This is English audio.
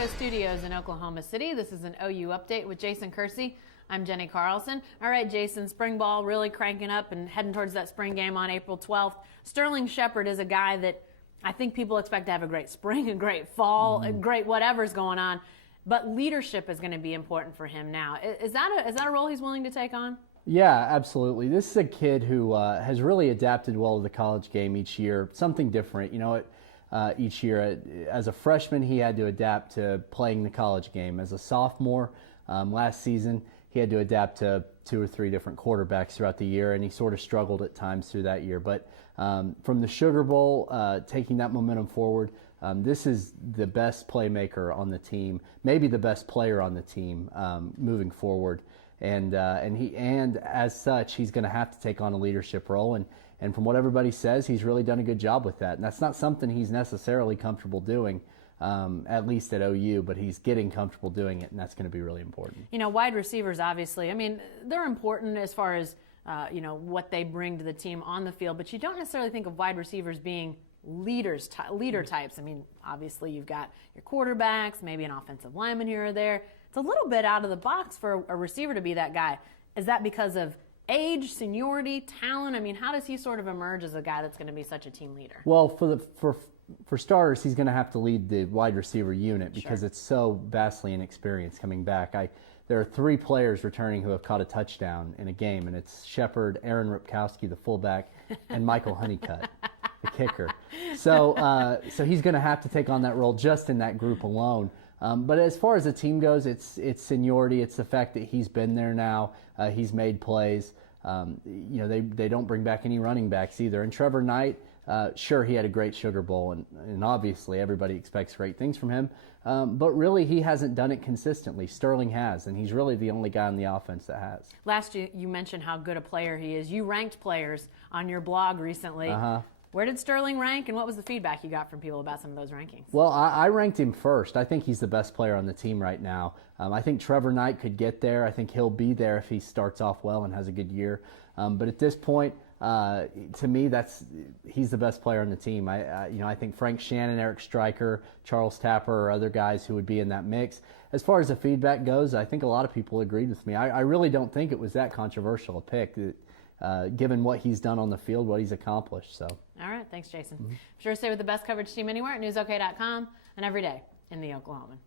Geico Studios in Oklahoma City. This is an OU update with Jason Kersey. I'm Jenny Carlson. All right, Jason, spring ball really cranking up and heading towards that spring game on April 12th. Sterling Shepard is a guy that I think people expect to have a great spring, a great fall, a great whatever's going on. But leadership is going to be important for him now. Is that a role he's willing to take on? Yeah, absolutely. This is a kid who has really adapted well to the college game each year, something different. You know, each year. As a freshman, he had to adapt to playing the college game. As a sophomore, last season, he had to adapt to 2 or 3 different quarterbacks throughout the year, and he sort of struggled at times through that year. But from the Sugar Bowl, taking that momentum forward, this is the best playmaker on the team, maybe the best player on the team moving forward. And as such, he's going to have to take on a leadership role. And from what everybody says, he's really done a good job with that. And that's not something he's necessarily comfortable doing, at least at OU, but he's getting comfortable doing it, and that's going to be really important. You know, wide receivers, obviously, I mean, they're important as far as, what they bring to the team on the field, but you don't necessarily think of wide receivers being leader types. I mean, obviously, you've got your quarterbacks, maybe an offensive lineman here or there. It's a little bit out of the box for a receiver to be that guy. Is that because of age, seniority, talent? I mean, how does he sort of emerge as a guy that's going to be such a team leader? Well, for starters, he's going to have to lead the wide receiver unit because it's so vastly inexperienced coming back. There are 3 players returning who have caught a touchdown in a game, and it's Shepard, Aaron Ripkowski, the fullback, and Michael Honeycutt, the kicker. So he's going to have to take on that role just in that group alone. But as far as the team goes, it's seniority. It's the fact that he's been there now. He's made plays. They don't bring back any running backs either. And Trevor Knight, sure, he had a great Sugar Bowl, and obviously everybody expects great things from him. But really, he hasn't done it consistently. Sterling has, and he's really the only guy on the offense that has. Last year, you mentioned how good a player he is. You ranked players on your blog recently. Where did Sterling rank, and what was the feedback you got from people about some of those rankings? Well, I ranked him first. I think he's the best player on the team right now. I think Trevor Knight could get there. I think he'll be there if he starts off well and has a good year. But at this point, to me, he's the best player on the team. I think Frank Shannon, Eric Stryker, Charles Tapper are other guys who would be in that mix. As far as the feedback goes, I think a lot of people agreed with me. I really don't think it was that controversial a pick. Given what he's done on the field, what he's accomplished. So. All right, thanks, Jason. Be sure to stay with the best coverage team anywhere at newsok.com and every day in the Oklahoman.